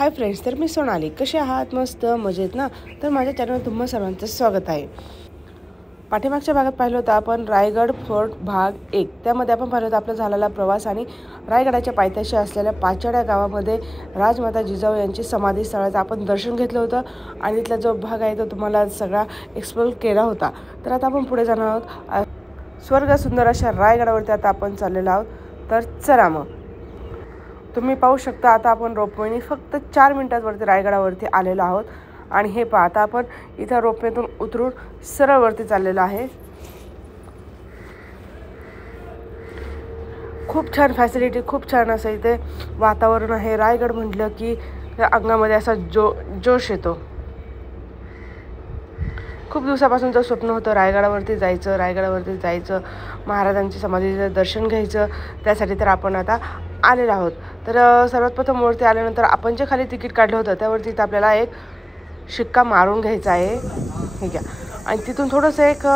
Hi friends, तर मी सोनाली. कसे आहात? मस्त मजेत ना? तर माझ्या चॅनलवर तुम्हा सर्वांचं स्वागत आहे. पाठीमागच्या भागात पाहिलं होतं आपण रायगड फोर्ट भाग 1. त्यामध्ये आपण पाहिलं होतं आपला झालेला प्रवास आणि रायगडाच्या पायथ्याशी असलेल्या पाचड्या गावामध्ये राजमाता जिजाऊ यांची समाधी स्थळाचं आपण दर्शन घेतलं होतं आणि इथला जो भाग आहे तो तुम्हाला सगळा एक्सप्लोर केला होता. तर आता आपण पुढे जाणार आहोत. स्वर्ग सुंदर अशा रायगडावरती आता आपण चाललेलो आहोत. तर चला मग. तुम्ही पाहू शकता आता आपण रोपवेने फक्त 4 मिनिटांवरती रायगडावरती आलेलो आहोत. आणि हे पहा, आता आपण इथं रोपवेतून उतरून सरळ वरती चाललेलो आहे. खूप छान फॅसिलिटी, खूप छान असं इथे वातावरण आहे. रायगड म्हटलं की अंगामध्ये असा जोश येतो. खूप दिवसापासूनचं स्वप्न होतं रायगडावरती जायचं, महाराजांची समाधीचं दर्शन घ्यायचं. त्यासाठी तर आपण आता आलेलो आहोत. तर सर्वात प्रथम वरती आल्यानंतर आपण जे खाली तिकीट काढलं होतं त्यावरती आपल्याला एक शिक्का मारून घ्यायचा आहे. हे घ्या. आणि तिथून थोडंसं एक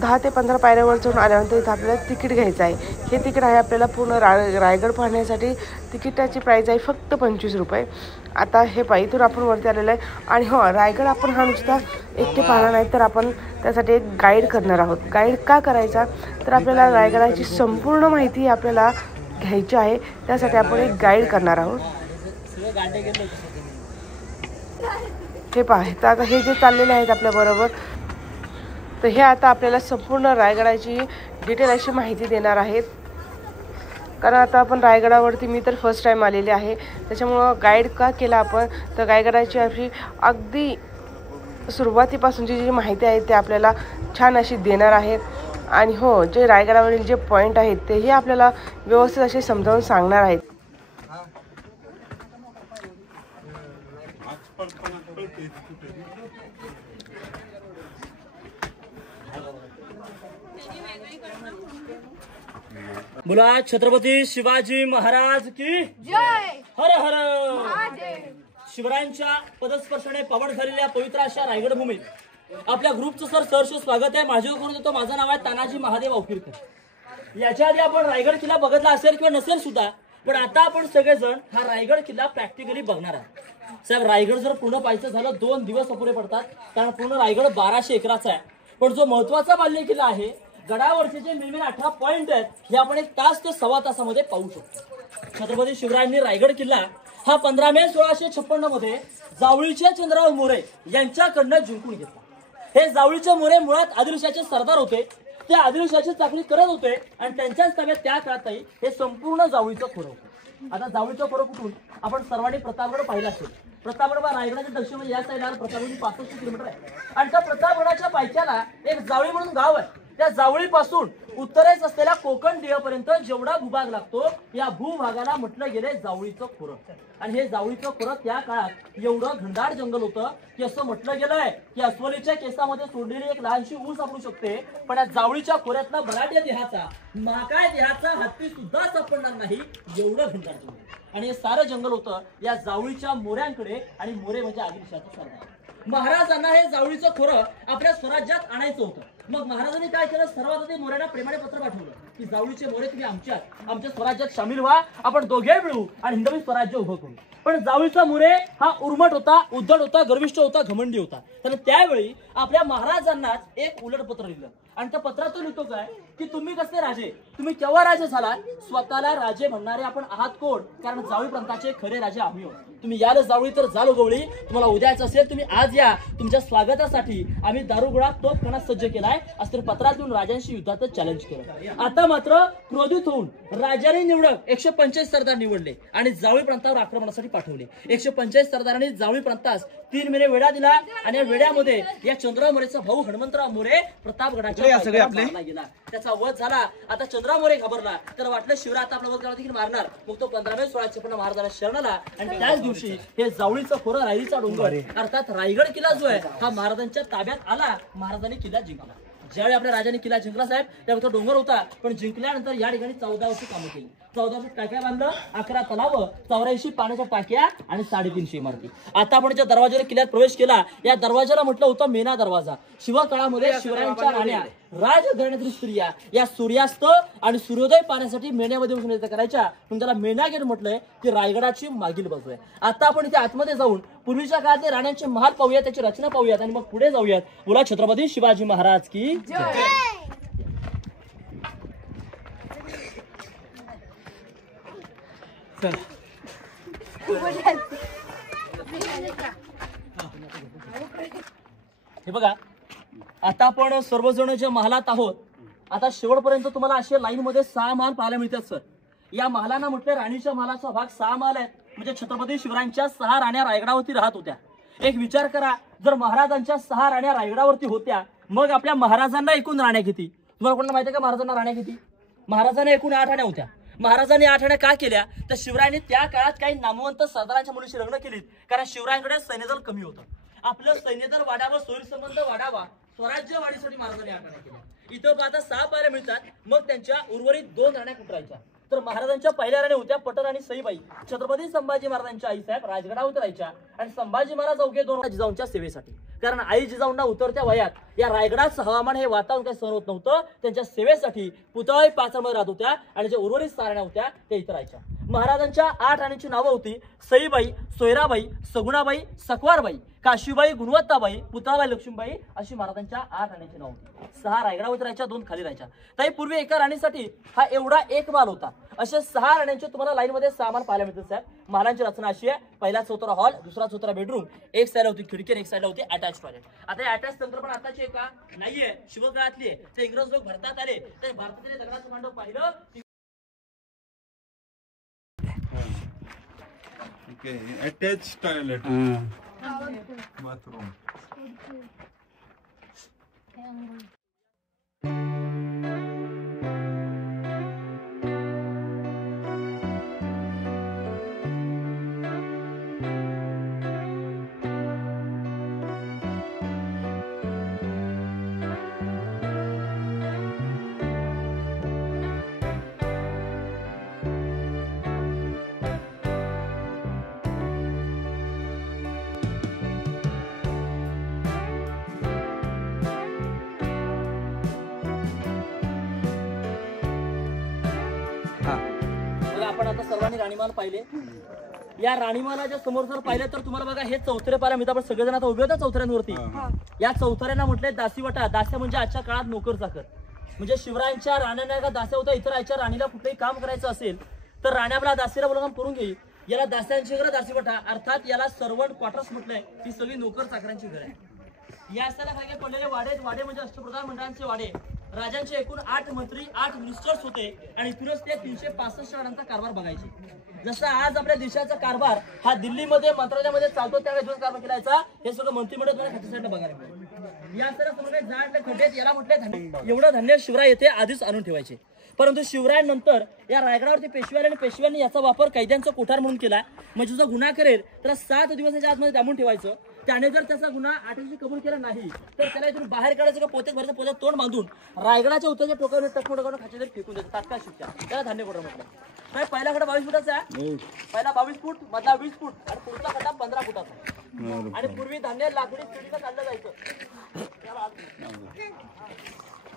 10 ते 15 पायऱ्यावर चढून आल्यानंतर इथं आपल्याला तिकीट घ्यायचं आहे. हे तिकीट आहे आपल्याला पूर्ण रायगड पाहण्यासाठी. तिकिटाची प्राईज आहे फक्त 25 रुपये. आता हे इथून आपण वरती आलेलं आहे. आणि हो, रायगड आपण हा नुसता एकटे पाहणार नाही, तर आपण त्यासाठी एक गाईड करणार आहोत. गाईड का करायचा? तर आपल्याला रायगडाची संपूर्ण माहिती आपल्याला घ्यायची आहे. त्यासाठी आपण एक गाईड करणार आहोत. हे तर आता हे जे चाललेले आहेत आपल्याबरोबर, तर हे आता आपल्याला संपूर्ण रायगडाची डिटेल अशी माहिती देणार आहेत. कारण आता आपण रायगडावरती मी तर फर्स्ट टाईम आलेले आहे. त्याच्यामुळं गाईड का केला आपण? तर रायगडाची अशी अगदी सुरुवातीपासूनची जी माहिती आहे ते आपल्याला छान अशी देणार आहेत. आणि हो, जे रायगडावरील जे पॉईंट आहेत तेही आपल्याला व्यवस्थित असे समजावून सांगणार आहेत. बोला छत्रपती शिवाजी महाराज की जय. हर हर. शिवरायांच्या पदस्पर्शाने पावन झालेल्या पवित्र अशा रायगड भूमीत आपल्या ग्रुपचं सहर्ष स्वागत आहे. माझे करून देतो. माझं नाव आहे तानाजी महादेव औकिरकर. याच्या आधी आपण रायगड किल्ला बघितला असेल किंवा नसेल सुद्धा, पण आता आपण सगळेजण हा रायगड किल्ला प्रॅक्टिकली बघणार आहोत. साहेब, रायगड जर पूर्ण पाहायचं झालं 2 दिवस अपुरे पडतात, कारण पूर्ण रायगड 1200 एकराचा आहे. पण जो महत्वाचा बाल्य किल्ला आहे, गडावरचे जे मेन 18 पॉइंट आहेत, हे आपण 1 तास ते सव्वा तासामध्ये पाहू शकतो. छत्रपती शिवरायांनी रायगड किल्ला हा 15 मे 1656 मध्ये जावळीचे चंद्रराव मोरे यांच्याकडनं जिंकून घेतला. हे जावळीचे मोरे मुळात आदिलशाहीचे सरदार होते. ते आदिलशाहीची चाकरी करत होते आणि त्यांच्याच ताब्यात त्या काळातही हे संपूर्ण जावळीचं खोरं होतं. आता जावळीचं खोरं कुठून? आपण सर्वांनी प्रतापगड पाहिला असेल. प्रतापगड हा रायगडाच्या दक्षिणेमध्ये या साईडला प्रतापगड 65 किलोमीटर आहे. आणि त्या प्रतापगडाच्या पायथ्याला एक जावळी म्हणून गाव आहे. त्या जावळीपासून उत्तरेस असलेल्या कोकण देहापर्यंत जेवढा भूभाग लागतो, या भूभागाला म्हटलं गेले जावळीचं खोरं. आणि हे जावळीचं खोरं त्या काळात एवढं घनदाट जंगल होतं की असं म्हटलं गेलंय की अस्वलीच्या केसामध्ये सोडलेली एक लहानशी ऊस सापडू शकते, पण या जावळीच्या खोऱ्यातला बराट्या देहाचा, महाकाय देहाचा हत्ती सुद्धा सापडणार नाही, एवढं घनदाट जंगल. आणि हे सारं जंगल होतं या जावळीच्या मोऱ्यांकडे. आणि मोरे म्हणजे आदिलशाहीचे सरदार. महाराजांना हे जावळीचं खोरं आपल्या स्वराज्यात आणायचं होतं. मग महाराजांनी काय केलं? सर्वात आधी मोऱ्यांना प्रेमाने पत्र पाठवलं की जावळीचे मोरे, तुम्ही आमच्या स्वराज्यात सामील व्हा, आपण दोघे मिळू आणि हिंदवी स्वराज्य उभं करू. पण जावळीचा मोरे हा उर्मट होता, उद्धट होता, गर्विष्ठ होता, घमंडी होता. तर त्यावेळी आपल्या महाराजांनाच एक उलट पत्र लिहिलं. आणि त्या पत्रातून लिहितो काय की तुम्ही कसे राजे, तुम्ही केव्हा राजे झाला? स्वतःला राजे म्हणणारे आपण आहात कोण? कारण जावळी प्रांताचे खरे राजे आम्ही आहोत. तुम्ही याल जावळी तर जालो गवळी. तुम्हाला उद्याच असेल, तुम्ही आज या. तुमच्या स्वागतासाठी आम्ही दारुगोळा तोफखाना सज्ज केलाय, असं पत्रातून राजांशी युद्धात चॅलेंज केलं. आता मात्र क्रोधित होऊन राजाने निवडक 145 सरदार निवडले आणि जावळी प्रांतावर आक्रमणासाठी पाठवले. 145 सरदारांनी जावळी प्रांतास 3 महिने वेढा दिला. आणि या वेड्यामध्ये या चंद्रराव मोरेचा भाऊ हनुमंतराव मोरे प्रतापगडाच्या गेला. त्याचा वध झाला. आता चंद्रराव मोरे घाबरला. तर वाटलं शिवराय आता आपला वध करायला देखील मारणार. मग तो 15 मे 1656 महाराजांना शरण आला. आणि त्याच दिवशी हे जावळीचं खोरं, रायरीचा डोंगर अर्थात रायगड किल्ला जो आहे हा महाराजांच्या ताब्यात आला. महाराजांनी किल्ला जिंकला. ज्यावेळी आपल्या राजाने किल्ला जिंकला साहेब, त्यावेळी तो डोंगर होता, पण जिंकल्यानंतर या ठिकाणी 14 वर्षी कामं केली. 1400 काय काय बांधलं, 11 तलाव, 84 पाण्याच्या टाक्या आणि 350 इमारती. आता आपण ज्या दरवाजाला किल्ल्यात प्रवेश केला, या दरवाजाला म्हटलं होतं मेना दरवाजा. शिवकाळामध्ये शिवरायांच्या राण्या, राजघराण्यातील स्त्रिया या सूर्यास्त आणि सूर्योदय पाहण्यासाठी मेण्यामध्ये बसून येतं करायच्या, म्हणून त्याला मेना गेट म्हटलंय. ती रायगडाची मागील बाजू आहे. आता आपण इथे आतमध्ये जाऊन पूर्वीच्या काळातले राण्यांचे महाल पाहूयात, त्याची रचना पाहूयात आणि मग पुढे जाऊयात. बोला छत्रपती शिवाजी महाराज की जय. हे बघा, आता आपण सर्वजण जे महालात आहोत, आता शेवटपर्यंत तुम्हाला असे लाईन मध्ये 6 महाल पाहायला मिळतात. सर, या महालांना म्हटलं राणीच्या महालाचा भाग 6 महाल आहे. म्हणजे छत्रपती शिवरायांच्या 6 राण्या रायगडावरती राहत होत्या. एक विचार करा, जर महाराजांच्या 6 राण्या रायगडावरती होत्या, मग आपल्या महाराजांना एकूण राण्या किती? तुम्हाला कोणाला माहिती आहे का महाराजांना राण्या किती? महाराजांना एकूण 8 राण्या होत्या. महाराजांनी 8 राण्या का केल्या? तर शिवरायांनी त्या काळात काही नामवंत सरदारांच्या मुलीशी लग्न केलीत, कारण शिवरायांकडे सैन्यदल कमी होतं. आपलं सैन्यदल वाढावं, सोयीसंबंध वाढावा, स्वराज्य वाढीसाठी महाराजांनी 8 राण्या केल्या. इथं आता 6 पाहायला मिळतात. मग त्यांच्या उर्वरित 2 राण्या कुठे राहायच्या? तर महाराजांच्या पहिल्या राण्या होत्या पटण आणि सईबाई. छत्रपती संभाजी महाराजांच्या आईसाहेब राजगडावर उतरायच्या आणि संभाजी महाराज अवघे 2 जिजाऊंच्या सेवेसाठी. कारण आई जिजाऊंना उतरत्या वयात या रायगडाचं हवामान, हे वातावरण काही सहन होत नव्हतं. त्यांच्या सेवेसाठी पुतळाई पाचरमध्ये राहत होत्या आणि ज्या उर्वरित 6 राण्या होत्या त्या इथं राहायच्या. महाराजांच्या 8 राण्यांची नावं होती सईबाई, सोयराबाई, सगुणाबाई, सकवारबाई, काशीबाई, गुणवत्ताबाई, पुतळाबाई, लक्ष्मीबाई अशी महाराजांच्या 8 राण्यांची नाव होती. 6 रायगडावर राहायच्या, 2 खाली राहायच्या. ताई, पूर्वी एका राणीसाठी हा एवढा एक माल होता. असे 6 राण्यांचे तुम्हाला लाईन मध्ये 6 माल पाहायला मिळतात. साहेब, महालांची रचना अशी आहे: पहिला 4थरा हॉल, दुसरा 4थरा बेडरूम, एक साईडला होती खिडकी आणि एक साईडला होती अटॅच टॉयलेट. आता अटॅच संकल्पना आताची आहे का? नाहीये, शिवकाळातली आहे. ते इंग्रज लोक भारतात आले, ते भारतातील दगडाचं भांडं पाहिलं. Attach toilet, bathroom. आपण आता सर्वांनी राणीमाल पाहिले. या राणीमालाच्या समोर जर पाहिलं तर तुम्हाला बघा हे चौथरे पाहायला मिळतात. आपण सगळेजण आता उभे होता चौथऱ्यांवरती. या चौथऱ्यांना म्हटलंय दासीवटा. दास्या म्हणजे आजच्या काळात नोकर चाकर. म्हणजे शिवरायांच्या राण्यांना का दास्या होता. इतर राहायच्या राणीला कुठेही काम करायचं असेल तर राण्या दासीला बोलून करून घेईल. याला दास्यांची घर, दासीवटा, अर्थात याला सर्वंट क्वार्टर्स म्हटलंय. ही सगळी नोकर चाकरांची घर आहे. या असताना काय काय पडलेले वाडे म्हणजे अष्टप्रधान मंडळांचे वाडे. राजांचे एकूण 8 मंत्री, 8 मिनिस्टर्स होते आणि फिरोज ते 365 राणांचा कारभार बघायचे. जसा आज आपल्या देशाचा कारभार हा दिल्लीमध्ये मंत्रालयामध्ये चालतो, त्यावेळेस जो कारभार केलायचा हे सगळं मंत्रिमंडळ तुम्हाला खात्या साईडला बघायला मिळेल. या सर्व समोर झाड खड्डेत याला म्हटले धान्य. एवढं धान्य शिवराय येथे आधीच आणून ठेवायचे. परंतु शिवरायांनंतर या रायगडावरती पेशवे आले आणि पेशव्यांनी याचा वापर कैद्यांचा कोठार म्हणून केला. म्हणजे जो गुन्हा करेल त्याला 7 दिवसाच्या आतमध्ये दाबून ठेवायचं. त्याने जर त्याचा गुन्हा 8 दिवशी कबूल केला नाही तर त्याला इथून बाहेर काढायचं का पोत्यात भरायचं, पोत्यात तोंड बांधून रायगडाच्या उत्तरच्या टोकावर टकमोड करून खाच्या फेकून द्यायचं. तात्काळ शिक्षा. त्याला धान्य कोठार म्हटलं. काय पहिला खडा 22 फुटाचा आहे. पहिला 22 फूट, मधला 20 फूट आणि पुढचा खड्डा 15 फुटाचा. आणि पूर्वी धान्य लाकडी पिढीला काढलं जायचं.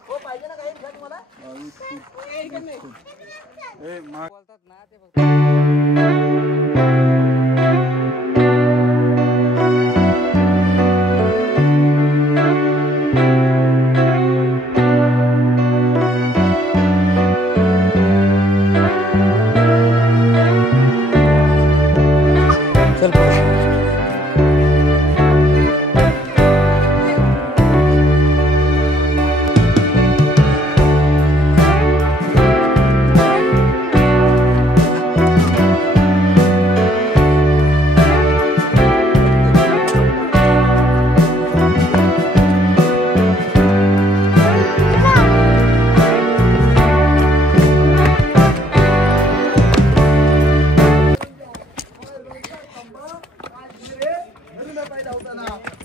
हो पाहिजे ना काही तुम्हाला.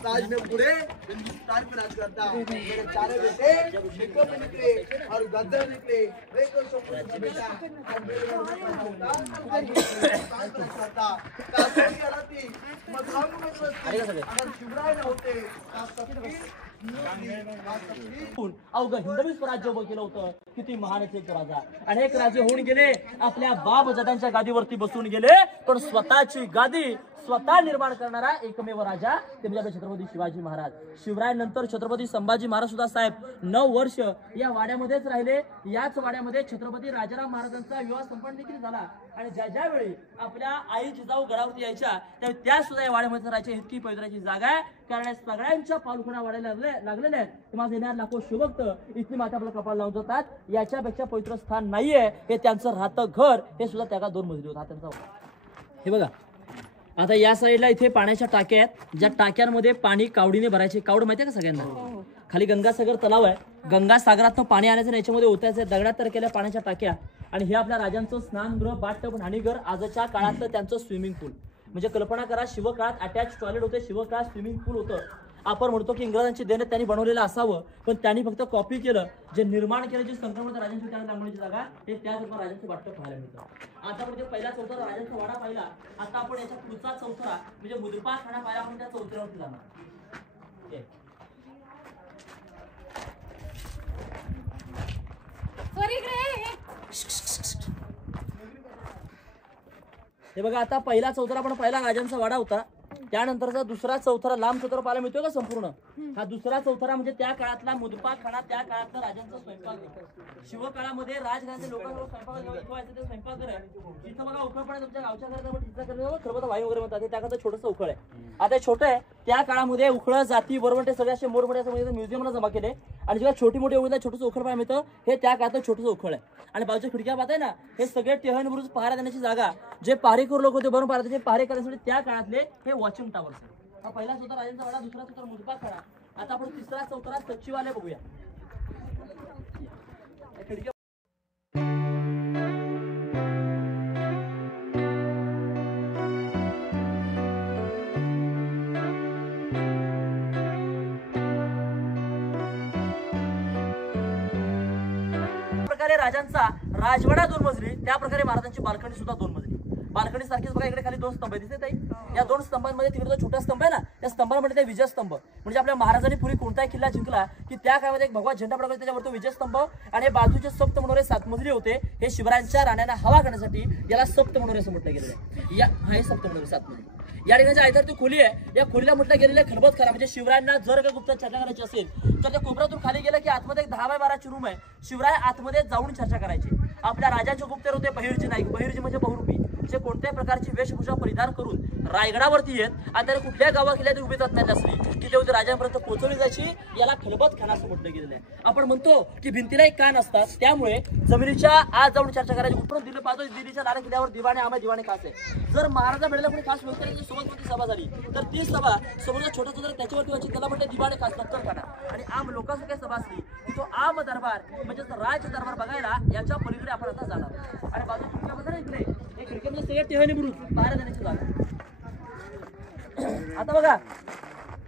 राज में पूरे हिंदुस्तान में राज करता। मेरे चारों बेटे शिकों में निकले और गद्दर निकले, वे तो शोकों का बेटा और मेरे हिंदुस्तान में राज करता। काशी की आरती मधुराओं में बसती, अगर शिवराय न होते आप सबकी अवघड हिंदवी स्वराज्य उभं केलं होतं. किती महान असेल तो राजा. अनेक राजे होऊन गेले, आपल्या बाप दादांच्या गादीवरती बसून गेले, पण स्वतःची गादी स्वतः निर्माण करणारा एकमेव राजा ते म्हणजे छत्रपती शिवाजी महाराज. शिवरायांनंतर छत्रपती संभाजी महाराज सुद्धा साहेब 9 वर्ष या वाड्यामध्येच राहिले. याच वाड्यामध्ये छत्रपती राजाराम महाराजांचा विवाह संपन्न देखील झाला. आणि ज्या वेळी आपल्या आई जिजाऊ गडावरती यायच्या त्यावेळी त्या सुद्धा या वाड्यामध्ये राहायच्या. इतकी पवित्राची जागा आहे, कारण सगळ्यांच्या पालखुणा वाढायला लागलेल्या आहेत. माझे येणार लाखो शिवभक्त इतकी माथा आपलं कपाळ लावून जातात. याच्यापेक्षा पवित्र स्थान नाहीये. हे त्यांचं राहतं घर, हे सुद्धा त्या 2 मजली होता. त्यांचा हे बघा. आता या साईडला इथे पाण्याच्या टाक्या आहेत, ज्या टाक्यांमध्ये पाणी कावडीने भरायचे. कावड माहिती आहे का सगळ्यांना? खाली गंगासागर तलाव आहे. गंगासागरातनं पाणी आणायचं, याच्यामध्ये ओतायचे दगडात तर केल्या पाण्याच्या टाक्या. आणि हे आपल्या राजांचं स्नानगृह, बाथटब, न्हाणीघर, आजच्या काळातलं त्यांचं स्विमिंग पूल. म्हणजे कल्पना करा, शिवकाळात अटॅच टॉयलेट होते, शिवकाळात स्विमिंग पूल होतं. आपण म्हणतो की इंग्रजांची देणे त्यांनी बनवलेलं असावं, पण त्यांनी फक्त कॉपी केलं. जे निर्माण केलं, जे संक्रमण राजांची त्याला लागण्याची जागा, हे त्याच राजांचं बाथटब पाहायला मिळतं. आता म्हणजे पहिला चौथरा राजांचा वाडा पाहिला. आता आपण याच्या पुढचा चौथरा म्हणजे मुदपा खाना पाहिला. आपण त्या चौथऱ्यावरती जाणार. हे बघा, आता पहिला चौथरा आपण पहिला राजांचा वाडा होता. त्यानंतरचा दुसरा चौथरा लांब चौथरा पाहायला मिळतोय का संपूर्ण? हा दुसरा चौथरा म्हणजे त्या काळातला मुदपा खाना, त्या काळातला राजांचा स्वयंपाकघर. शिवकाळामध्ये राजघराण्याचे लोकांना स्वयंपाकघर आहे. तिथं बघा उखळपणे तुमच्या गावच्या घरात खरबत वायू वगैरे म्हणतात, त्या काळात छोटंसं उखळ आहे. आता छोटं आहे, त्या काळामध्ये उखळ जाती बरोबर सगळे असे मोठमोठे म्युझियमला जमा केले. आणि जेव्हा छोटी मोठी उघडला छोटंसं उखळ पाहायला मिळतं, हे त्या काळात छोटंसं उखळ आहे. आणि बाजूच्या खिडक्या पाहताय ना, हे सगळे टेहळणी बुरुज पहारा देण्याची जागा. जे पहारेकरू लोक होते बरोबर पहारे, पहारे करण्यासाठी त्या काळातले हे वॉचिंग टावर्स. हा पहिला चौथरा राजांचा वाडा, दुसरा चौथरा मुदपा खाना. आता आपण तिसरा चौथरा सचिवालय बघूया. खिडक्या राजांचा राजवाडा 2 मजली, त्या प्रकारे महाराजांची बाल्कनी सुद्धा 2 मजली. बाल्कनी सारखीच बघा, इकडे खाली 2 स्तंभ दिसत आहे. या 2 स्तंभांमध्ये तिकडे जो छोटा स्तंभ आहे ना, त्या स्तंभांमध्ये ते विजय स्तंभ. म्हणजे आपल्या महाराजांनी पूर्वी कोणताही किल्ला जिंकला की त्या काळामध्ये एक भगवा झेंडा पडला, त्याच्यावरती विजय स्तंभ. आणि बाजूचे सप्त मनोरे 7 मजली होते. हे शिवरायांच्या राण्यांना हवा करण्यासाठी याला सप्त मनोरे असं म्हटलं गेलेलं आहे. हे सप्त मनोरे 7 मजली. या ठिकाणी आयतर ती खोली आहे, या खोलीला म्हटलं गेलेलं आहे खलबत खरा. म्हणजे शिवरायांना जर का गुप्त चर्चा करायची असेल तर त्या कोपऱ्यातून खाली गेलं की आतमध्ये एक 10 बाय 12ची रूम आहे. शिवराय आतमध्ये जाऊन चर्चा करायची. आपल्या राजांचे गुप्तेर होते बहिर्जी नाईक. बहिर्जी म्हणजे बहुरूपी, जे कोणत्याही प्रकारची वेशभूषा परिधान करून रायगडावरती येत आणि त्याने कुठल्या गावा किल्ल्यात उभी जात नाही असली की ते राजांपर्यंत पोहोचवली जायची. याला खलबत खाना असं म्हटलं गेलेलं आहे. आपण म्हणतो की भिंतीला एक कान असतात, त्यामुळे जमिनीच्या आत जाऊन चर्चा करायची. कुठून दिलं पाहतो दिल्लीच्या लाल किल्ल्यावर दिवाणे आम्हा दिवाणे खास आहे. जर महाराजा भेटला कोणी खास व्यक्ती सोबत सभा झाली तर ती सभा समोरचा छोटा छोटा त्याच्यावरती व्हायची, त्याला म्हणते दिवाणे खास नक्कल खाना. आणि आम लोकांची काही सभा असली की तो आम दरबार म्हणजे राज दरबार बघायला याच्या पलीकडे आपण आता जाणार. आणि बाजू खिडक्या इकडे एक खिडक्यामध्ये सगळे टेहळणी बुरुज पहारा देण्याची जागा. आता बघा,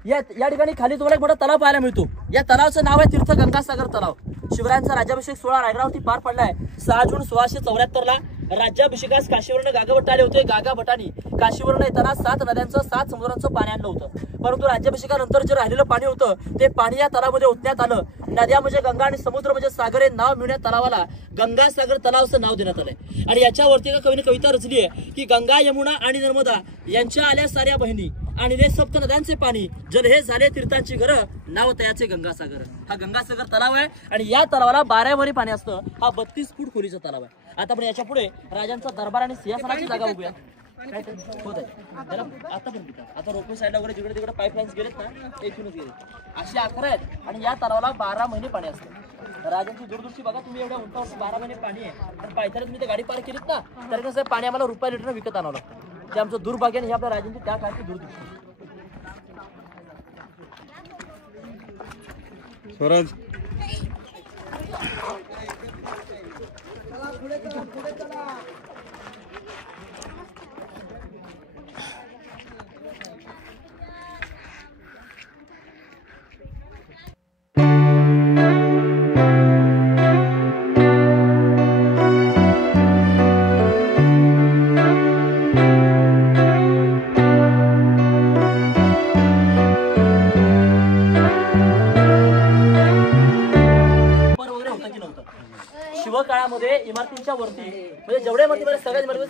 या ठिकाणी खाली तुम्हाला एक मोठा तलाव पाहायला मिळतो. या तलावाचं नाव आहे तीर्थ गंगासागर तलाव. शिवरायांचा राज्याभिषेक सोहळा रायगडावरती पार पडलाय 6 जून 1674ला. राज्याभिषेकास काशीवरून गागाभट्ट आले होते. गागाभट्टांनी काशीवरून येताना 7 नद्यांचं 7 समुद्रांचं पाणी आणलं होतं. परंतु राज्याभिषेकानंतर जे राहिलेलं पाणी होतं ते पाणी या तलावामध्ये ओतण्यात आलं. नद्या म्हणजे गंगा आणि समुद्र म्हणजे सागर हे नाव मिळण्यात तलावाला गंगासागर तलाव असं नाव देण्यात आलंय. आणि याच्यावरती एका कवीने कविता रचली आहे की गंगा यमुना आणि नर्मदा यांच्या आल्या साऱ्या बहिणी आणि ते सप्त नद्यांचे पाणी जल हे झाले तीर्थांची घर नाव तयाचे गंगासागर. हा गंगासागर तलाव आहे आणि या तलावाला 12 महिने पाणी असतं. हा 32 फूट खोलीचा तलाव आहे. आता आपण याच्या पुढे राजांचा दरबार आणि सिंहासनाची जागा बघूया. काय होत आहे त्याला आता पण आता रोपवे साईडला वगैरे जिकडे तिकडे पाईपलाईन्स गेलेत ना, ते इथूनच गेले. अशी आखरं आहेत आणि या तलावाला 12 महिने पाणी असतं. राजांची दूरदृष्टी बघा तुम्ही, एवढ्या उंचावरती 12 महिने पाणी आहे. आणि पायथ्याला तुम्ही ते गाडी पार्क केलीत ना, तर कसं पाणी आम्हाला रुपये लिटर विकत आणावं लागतं. ते आमचं दुर्भाग्य आणि हे आपल्या राजांची त्या काळची दूरदृष्टी. स्वराज मजलीच्या वरती म्हणजे जेवढे मजली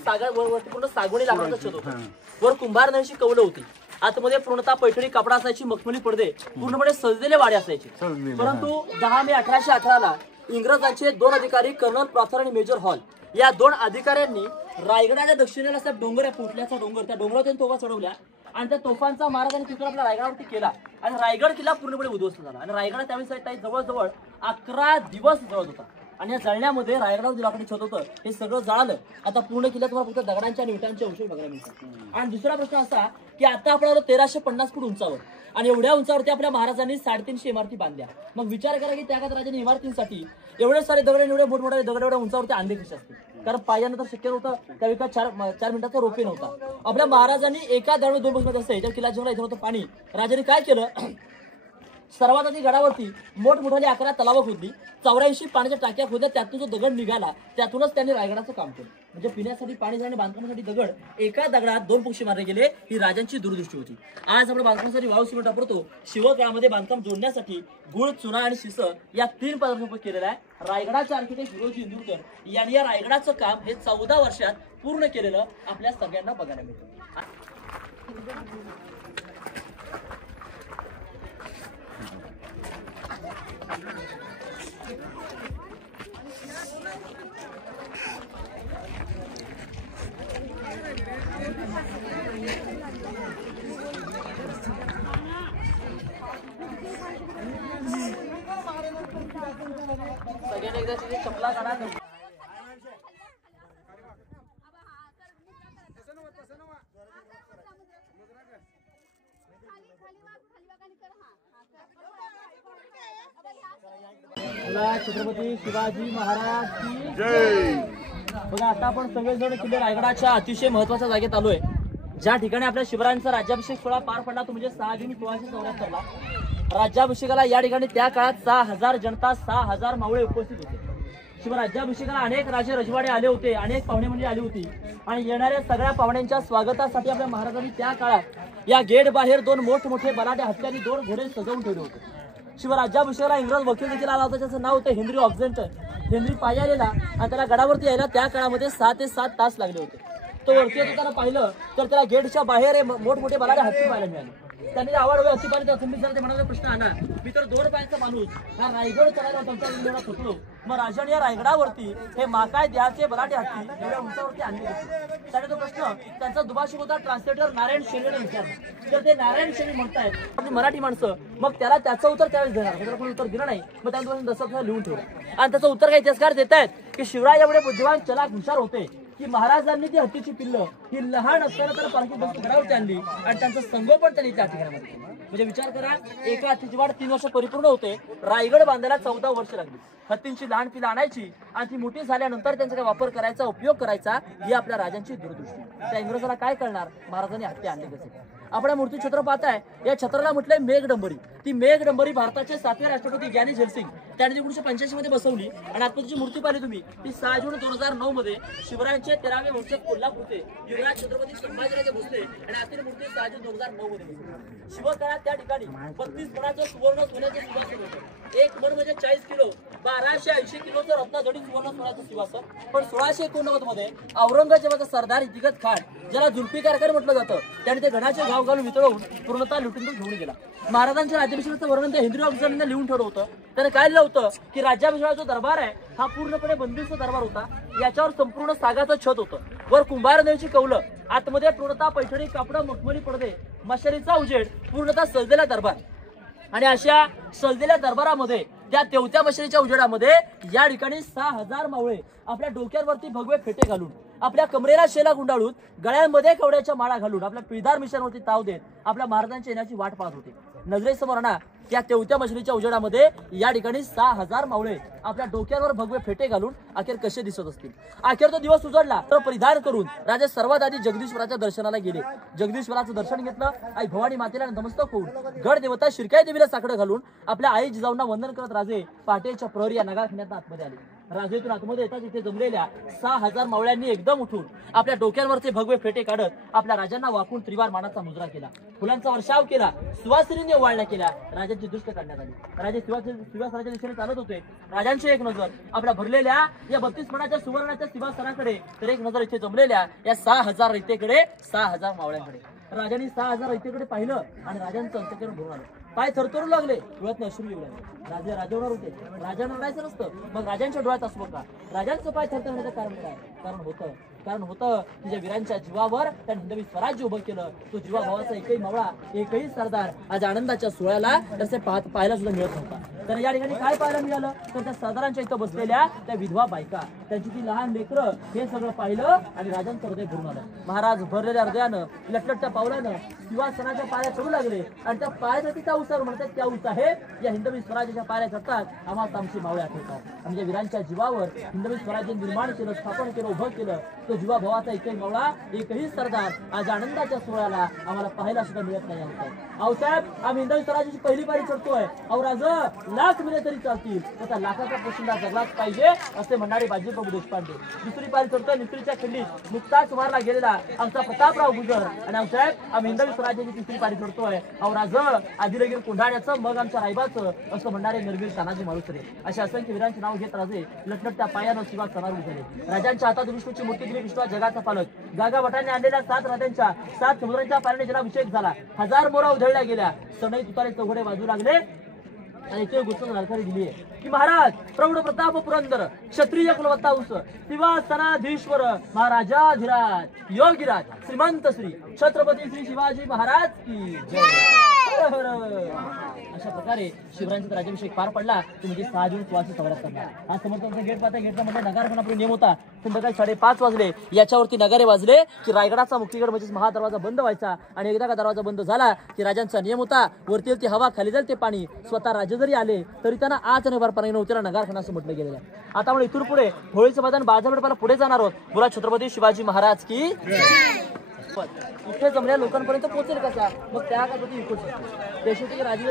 सगळ्यात वरती पूर्ण सागवणी लाकडाचं छत होतं. वर कुंभार नळीची कौलं होती. आतमध्ये पूर्णतः पैठणी कपडा असायची, मखमली पडदे, पूर्णपणे सजलेले वाडे असायचे. परंतु 10 मे 1818 इंग्रजांचे 2 अधिकारी कर्नल प्रॉथर आणि मेजर हॉल या 2 अधिकाऱ्यांनी रायगडाच्या दक्षिणेला असा डोंगर आहे, पोटल्याचा डोंगर, त्या डोंगरातून तोफा चढवल्या आणि त्या तोफांचा महाराजांनी तिथून आपल्या रायगडावरती केला आणि रायगड किल्ला पूर्णपणे उद्ध्वस्त झाला. आणि रायगड त्यावेळेस जवळजवळ 11 दिवस जळत होता. आणि या जळण्यामध्ये रायगडावर जे लाकडी छत होतं हे सगळं जळालं. आता पूर्ण किल्ल्यात तुम्हाला फक्त दगडांच्या आणि विटांचे अवशेष बघायला मिळतात. आणि दुसरा प्रश्न असा की आता आपण 1350 फूट उंचावर आणि एवढ्या उंचावरती आपल्या महाराजांनी 350 इमारती बांधल्या. मग विचार करा की त्या काळात राजांनी इमारतींसाठी एवढे सारे दगड, एवढे मोठमोठे दगड एवढ्या उंचावरती आणले कसे असतील? कारण पायानं तर शक्य नव्हतं. त्या विकास 4 मिनिटाचा रोपे नव्हता. आपल्या महाराजांनी एका दगडावर 2 बसत असते. ज्या किल्ला जेव्हा इथं होतं पाणी, राजांनी काय केलं, सर्वात आधी गडावरती मोठमोठाली 11 तलाव खोदली, 84 पाण्याच्या टाक्या खोदल्या, त्यातून जो दगड निघाला त्यातूनच त्यांनी रायगडाचं काम केलं. म्हणजे पिण्यासाठी पाणी आणि बांधकामासाठी दगड, एका दगडात 2 पक्षी मारले गेले. ही राजांची दूरदृष्टी होती. आज आपण बांधकामासाठी वाळू सिमेंट वापरतो. शिवकाळामध्ये बांधकाम जोडण्यासाठी गुळ, चुना आणि शिस या 3 पदार्थ उपयोग केलेला आहे. रायगडाचे आर्किटेक्ट हिरोजी इंदुरकर यांनी या रायगडाचं काम हे 14 वर्षात पूर्ण केलेलं आपल्या सगळ्यांना बघायला मिळतं. सगळ्यांनी एकदा तिथे चपला काढा. छत्रपती शिवाजी महाराज की जय. बघा आता आपण सगळेजण किल्ले रायगडाच्या अतिशय महत्वाच्या जागेत आलोय, ज्या ठिकाणी आपल्या शिवरायांचा राज्याभिषेक सोहळा पार पडला तो म्हणजे 6 जून 1674 ला. राज्याभिषेकाला या ठिकाणी त्या काळात 6000 जनता, 6000 मावळे उपस्थित होते. शिवराज्याभिषेकाला अनेक राजे रजवाडे आले होते, अनेक पाहुणे मंडळी आली होती. आणि येणाऱ्या सगळ्या पाहुण्यांच्या स्वागतासाठी आपल्या महाराजांनी त्या काळात या गेट बाहेर 2 मोठमोठे बलाढ्य हत्यारी 2 घोडे सजवून ठेवले होते. शिवराज्याभिषेकाला इंग्रज वकील देखील आला होता, ज्याचं नाव होतं हेनरी ऑक्झेंट. हेनरी पायी आलेला आणि त्याला गडावरती यायला त्या काळामध्ये 6 ते 7 तास लागले होते. तो वरती येताना पाहिलं तर त्याला गेटच्या बाहेर मोठमोठे बलाढ्य हत्ती पाहायला मिळाले. त्यांनी आवड हवी हत्ती पाहिजे तुम्ही जर ते म्हणाले प्रश्न आला, मी तर 2 पायाचा माणूस हा रायगड चढायला तुमच्या एवढा फुटलो. मग राजाने या रायगडावरती हे माकाय द्याचे बलाढ्य हत्ती एवढ्या उंचावरती आणले होते. त्याने तो प्रश्न त्यांचा दुभाषक होता ट्रान्सलेटर नारायण शेळकेने विचारला. तर ते नारायण शेळके म्हणतायत आपली मराठी माणसं, मग त्याला त्याचं उत्तर त्यावेळेस देणार. त्याला कोणी उत्तर दिलं नाही. मग त्याने दशक लिहून ठेवलं आणि त्याचं उत्तर काही इतिहासकार देत आहेत की शिवराय एवढे बुद्धिवान चलाक हुशार होते की महाराजांनी ती हत्तीची पिल्लं ही लहान असताना तर पालखी बसून गडावरती आणली आणि त्यांचं संगोपन त्यांनी त्या ठिकाणी केलं. म्हणजे विचार करा, एका हत्तीची वाढ 3 वर्ष परिपूर्ण होते. रायगड बांधायला 14 वर्ष लागली. हत्तींची लहान पिल्लं आणायची आणि ती मोठी झाल्यानंतर त्यांचा काय वापर करायचा, उपयोग करायचा, ही आपल्या राजांची दूरदृष्टी. त्या इंग्रजाला काय करणार, महाराजांनी हत्ती आणले कसे. आपण मूर्ती छत्र पाहताय, या छत्राला म्हटलंय मेघडंबरी. ती मेघडंबरी भारताचे 7वे राष्ट्रपती ज्ञानी झैलसिंग त्यांनी 1985 मध्ये बसवली. आणि आत्ताची मूर्ती पाहिली तुम्ही, ती 6 जून 2009 मध्ये शिवरायांचे 13वे वंशज कोल्हापूरचे युवराज छत्रपती संभाजीराजे भोसले आणि आतील मूर्ती 6 जून 2009 मध्ये बसवली. शिवकाळात त्या ठिकाणी 32 मणाचं सुवर्ण सोन्याचं सिंहासन होतं. 1 मण म्हणजे 40 किलो, 1280 किलोचं रत्नजडित सुवर्ण सोन्याचं सिंहासन. पण 1689 मध्ये औरंगजेबाचा सरदार इतिगत खान, ज्याला जुल्फिकार खान म्हटलं जातं, त्याने ते घणाचे घाव घालून वितळवून पूर्णतः लुटून घेऊन गेला. महाराजांच्या राज्याभिषेकाचं वर्णन त्या हेनरी ऑक्झेंटने लिहून ठेवलं होतं. त्याने काय लिहिलं होतं की राज्याभिषेकाचा जो दरबार आहे हा पूर्णपणे बंदिस्त दरबार होता. याच्यावर संपूर्ण सागाचं छत होतं. वर कुंभार नळीची कौलं, आतमध्ये पूर्णतः पैठणी कापडं, मखमली पडदे, मशालीचा उजेड, पूर्णतः सजलेला दरबार. आणि अशा सजलेल्या दरबारामध्ये त्या तेवत्या मशालीच्या उजेडामध्ये या ठिकाणी 6000 मावळे आपल्या डोक्यावरती भगवे फेटे घालून, आपल्या कमरेला शेला गुंडाळून, गळ्यांमध्ये कवड्याच्या माळा घालून, आपल्या पिळदार मिशांवरती ताव देत आपल्या महाराजांच्या येण्याची वाट पाहत होते. नजरेसमोर ना त्या तेवत्या मशालीच्या उजेडामध्ये या ठिकाणी 6000 मावळे आपल्या डोक्यावर भगवे फेटे घालून अखेर कसे दिसत असतील. अखेर तो दिवस उजडला तर परिधान करून राजे सर्वात आधी जगदीश्वराच्या दर्शनाला गेले. जगदीश्वराचं दर्शन घेतलं. आई भवानी मातेला नमस्तक होऊन गड देवता शिरकाई देवीला साकडं घालून आपल्या आई जिजाऊंना वंदन करत राजे पहाटेच्या प्रहरी या नगाखान्यात आतमध्ये आले. राजेतून आतमध्ये येतात तिथे जमलेल्या 6000 मावळ्यांनी एकदम उठून आपल्या डोक्यांवरचे भगवे फेटे काढत आपल्या राजांना वाकून त्रिवार मानाचा मुजरा केला, फुलांचा वर्षाव केला, सुवासिनीने ओवाळण्या केल्या, राजांची दृष्ट काढण्यात आली. राजे सिंहासनाच्या दिशेने चालत होते. राजांची एक नजर आपल्या भरलेल्या या 32 मणाच्या सुवर्णाच्या सिंहासनाकडे, तर एक नजर इथे जमलेल्या या 6000 रयतेकडे, 6000 मावळ्यांकडे. राजांनी 6000 रयतेकडे पाहिलं आणि राजांचं अंतःकरण भरून आलं. पाय थरथरू लागले, डोळ्यात अश्रू येऊ लागले. राजे राजवणार होते, राजांना रडायचं नसतं, मग राजांच्या डोळ्यात असू का? राजांचं पाय थरथरण्याचं कारण काय? कारण होतं तुझ्या वीरांच्या जीवावर त्यांनी हिंदवी स्वराज्य उभं केलं. तो जीवा भावाचा एकही मावळा, एकही सरदार आज आनंदाच्या सोहळ्याला तसे पाहायला सुद्धा मिळत नव्हता. तर या ठिकाणी काय पाहायला मिळालं? तर त्या सरदारांच्या इथं बसलेल्या त्या विधवा बायका, त्यांची ती लहान लेकरं, हे सगळं पाहिलं आणि राजांचं हृदय भरून आलं. महाराज भरलेल्या हृदयानं, लटलटच्या पावलानं सिंहासनाच्या पाया चढू लागले आणि त्या पायासाठी त्या उसावर म्हणतात, त्या उस आहे या हिंदवी स्वराज्याच्या पायऱ्या चढतात, आम्हाला आमची मावळे आठवतात. आमच्या वीरांच्या जीवावर हिंदवी स्वराज्य निर्माण केलं, स्थापन केलं, उभं केलं. तो जीवा भावाचा एकही मावळा, एकही सरदार आज आनंदाच्या सोहळ्याला आम्हाला पाहायला सुद्धा मिळत नाही. आऊसाहेब, आम्ही हिंदवी स्वराज्याची पहिली पायरी चढतोय. अहो राज, लाख मिळे तरी चालतील, त्याचा लाखाचा पोशिंदा जगलाच पाहिजे असे म्हणणारे बाजीप्रभू देशपांडे. दुसरी पायरी चढतोय निसरीच्या खिंडीत नुकताच मारला गेलेला आमचा प्रतापराव गुजर. आणि आऊसाहेब, आम्ही हिंदवी स्वराज्याची तिसरी पायरी चढतोय. अहो राज, आधी लगीर कोंढाण्याचं, मग आमच्या रायबाचं असं म्हणणारे निर्वीर तानाजी मालुसरे. अशा असंख्य वीरांचे नाव घेत राजे लटलटत्या पायानं शिवा सणारू झाले. राजांच्या हातात विष्णूची मूर्ती दिली, विश्वा जगाचा पालक. गागा भटांनी आणलेल्या 7 राजांच्या 7 समुद्रांच्या पाण्याने ज्याला अभिषेक झाला, 1000 मोरा उधळल्या गेल्या, सनई तुतारे चौघडे वाजू लागले आणि एक गोष्ट जानकारी दिली आहे की महाराज प्रौढ प्रताप पुरंदर क्षत्रिय कुलवत्तांश सिंहासनाधीश्वर महाराजाधिराज योगीराज श्रीमंत श्री छत्रपती श्री शिवाजी महाराज की जय. अशा प्रकारे शिवरायांचा राज्याभिषेक पार पडला. म्हणजे 6 जून 1614 करणार. हा समर्थांचा गेट पाहता, गेटचा म्हणजे नगारपणापूर्वी नियम होता. संध्याकाळी 5:30 वाजले, याच्यावरती नगारे वाजले की रायगडाचा मुक्तीगड म्हणजे महादरवाजा बंद व्हायचा. आणि एकदा का दरवाजा बंद झाला की राजांचा नियम होता, वरती ती हवा, खाली जाईल ते पाणी. स्वतः राजे जरी आले तरी त्यांना आज आणि पाणी नव्हते, नगारखाना असं म्हटलं गेलेलं आहे. आता आपण इथून पुढे होळीचं मैदान बाजारपेठेला पुढे जाणार आहोत. बोला छत्रपती शिवाजी महाराज की. इथे जमल्या लोकांपर्यंत पोहोचेल कसा? मग त्या काळात इकडून देशातील राजकीय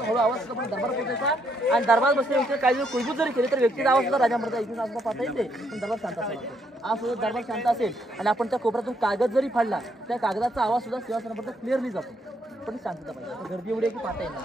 हळू आवाज आपण दरबार पोहोचायचा आणि दरबार बसले इथे काही कुलबूत जरी केले तर व्यक्तीचा आवाज सुद्धा राजापर्यंत इथून आवाज पाहता येते, पण दरबार शांत असेल. आज सुद्धा दरबार शांत असेल आणि आपण त्या कोपऱ्यातून कागद जरी फाडला, त्या कागदाचा आवाज सुद्धा सिंहासनापर्यंत क्लिअरली जातो, पण शांतता पाहिजे. गर्दी एवढी की पाहता येणार.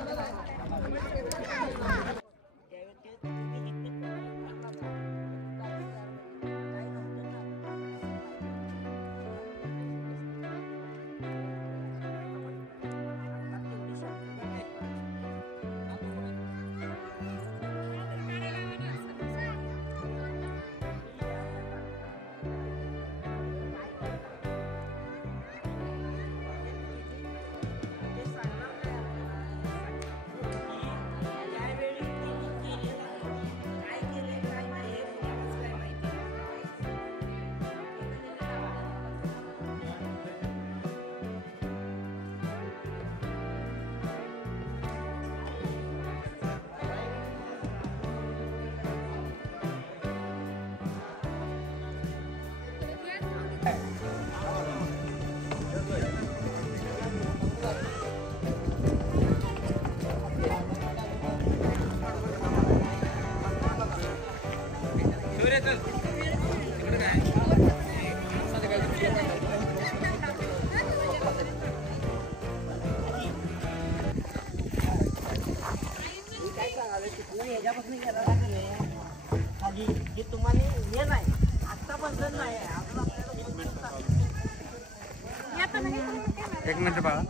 एक मिनिट बाळा.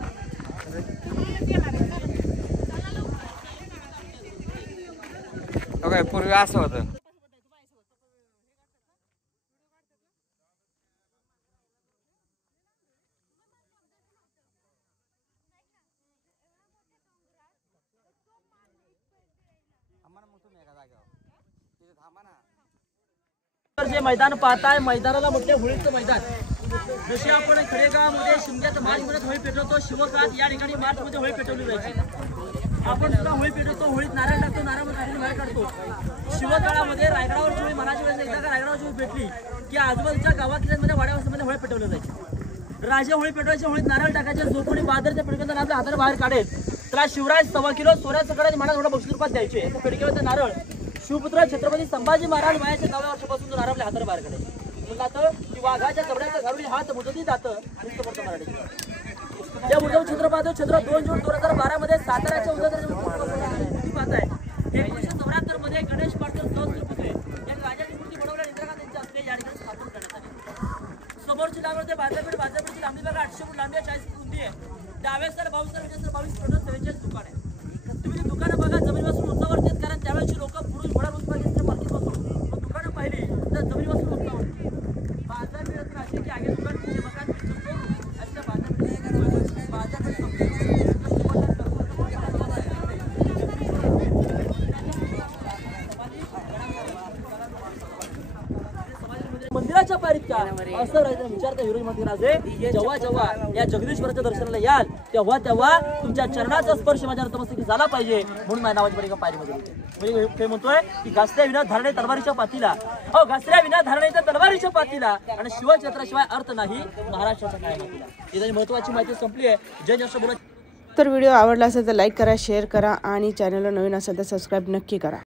ओके, पूर्वी असं होतं. जे मैदान पाहताय, मैदानाला म्हटले होळीचं मैदान. जसे आपण खेडेगावामध्ये शिमग्यात मार्चमध्ये होळी पेटवतो, शिवकात या ठिकाणी मार्चमध्ये होळी पेटवली जायची. आपण सुद्धा होळी पेटवतो, होळीत नारळ टाकतो, नारळामध्ये बाहेर काढतो. शिवकाळामध्ये रायगडावर होळी मनाची वेळेस एकदा का रायगडावरची होळी पेटली की आजूबाजूच्या गावातल्या वाड्यामध्ये होळी पेटवली जायची. राजा होळी पेटवायचे, होळीत नारळ टाकायचे. जो कोणी बाजारच्या पेटवताना आपल्या हाताने बाहेर काढेल त्याला शिवराज 1.25 किलो सोन्याचं कडे मला थोडं बक्षीस रूपात द्यायचे. पेटकेवरचं नारळ शिवपुत्र छत्रपती संभाजी महाराज वयाच्या 9व्या वर्षापासून जर आपल्या हाताला बाहेर काढायचे जातं की वाघाच्या कपड्याचा घालून हात मुदती जातं आणि समर्थ मराठी या उद्धव छत्रपती छत्र 2 जून 2012 मध्ये साताऱ्याच्या उद्धव पाहताय 1974 मध्ये गणेश पाटील सहस्त्रपुत्रे या राजाची मूर्ती बनवल्या इंदिरा गांधी यांच्या हस्ते या ठिकाणी स्थापन करण्यात आली. समोरची लांबी होते बाजारपेठची लांबी बघा 800 फूट लांबी आहे, 40 फूट रुंदी आहे. डाव्या साईड 22 टोटल 47 दुकान आहे. तुम्ही दुकानं बघा जमिनीपासून उंचावरती आहेत कारण त्यावेळेची लोक पुरुष घोडा रुजबागेच्या पालखीत बसून दुकानं पाहिली तर जमिनीपासून उंचावरती बाजारपेठ अशी की आगे दुकान मकान अशा बाजारपेठ मंदिराच्या पायरीत का असं विचारता हिरोई मंदिर आहे. जेव्हा जेव्हा या जगदीश्वराच्या दर्शनाला याल तेव्हा तेव्हा तुमच्या चरणाचा स्पर्श माझ्या नतमस्तकी झाला पाहिजे म्हणून माझ्या नावाची पायरी पायरीमध्ये म्हणजे ते म्हणतोय की घासल्या विना धारणे तलवारीच्या पातीला घासल्या विना धारणे तलवारीच्या पातीला आणि शिवचत्राशिवाय अर्थ नाही महाराष्ट्राच्या काय मातीला. ही महत्वाची माहिती संपली आहे. जय जय बोला. तर व्हिडिओ आवडला असेल तर लाईक करा, शेअर करा आणि चॅनलला नवीन असेल तर सबस्क्राईब नक्की करा.